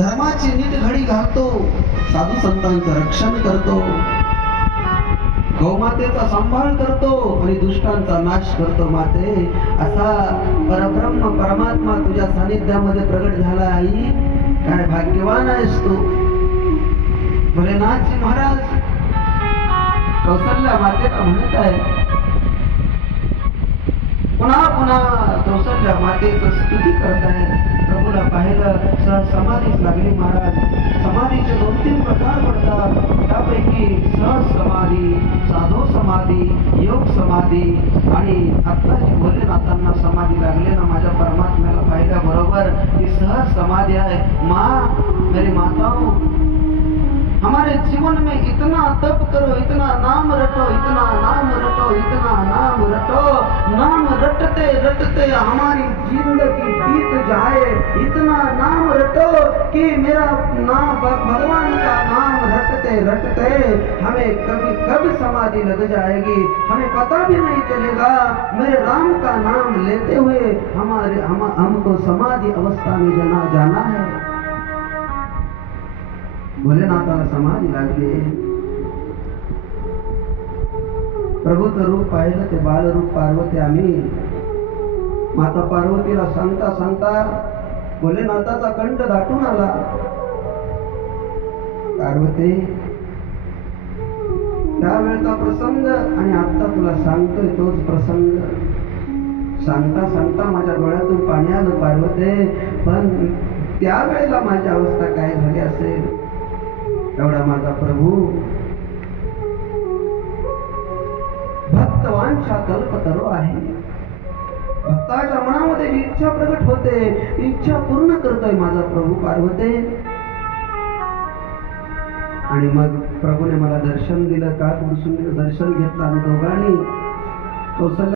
धर्माची नीट घडी घालतो साधू संतांचं रक्षण करतो. गौमातेचा सांभाळ करतो आणि दुष्टांचा नाश करतो माते. असा परब्रह्म परमात्मा तुझ्या सानिध्यामध्ये प्रगट झाला आई. काय भाग्यवान आहेस तू. भोलेनाथजी महाराज कौशल्या मातेला म्हणत आहे पुन्हा पुन्हा कौशल्या मातेचं स्तुती करत आहे प्रभूला पाहिलं सहज समाधीच लागली महाराज. समाधीचे दोन तीन प्रकार पडतात. त्यापैकी सहज समाधी साधो समाधी योग समाधी आणि आत्ताची भोलेनाथांना समाधी लागले ना माझ्या परमात्म्याला पाहिल्याबरोबर ही सहज समाधी आहे. मा मेरी माताओं हमारे जीवन में इतना तप करो इतना नाम रटो इतना नाम रटो इतना नाम रटो। नाम रटते रटते हमारी जिंदगी इतना नाम रटो कि मेरा नाम भगवान का नाम रटते रटते हमें कभी कब समाधि लग जाएगी। हमें पता भी नहीं चलेगा, मेरे राम का नाम लेते हुए हमारे, हम, हमको समाधि अवस्था में जाना जाना है। भोलेनाथाला समाधी लागली प्रभूचं रूप पाहिलं ते बालरूप पार्वती आम्ही माता पार्वतीला सांगता सांगता भोलेनाथाचा कंठ दाटून आला. पार्वती त्यावेळचा प्रसंग आणि आता तुला सांगतोय तोच प्रसंग. सांगता सांगता माझ्या डोळ्यातून पाणी आलं पार्वते. पण त्यावेळेला माझी अवस्था काय झाली असेल? एवढा माझा प्रभू. भक्तवांच्या कल्पतरो आहे. भक्ताच्या मनामध्ये जी इच्छा प्रगट होते. इच्छा पूर्ण करतोय माझा प्रभू पार्वते आणि मग प्रभूने मला दर्शन दिलं का दिलं दर्शन घेतलं आम्ही दोघांनी? कौशल्य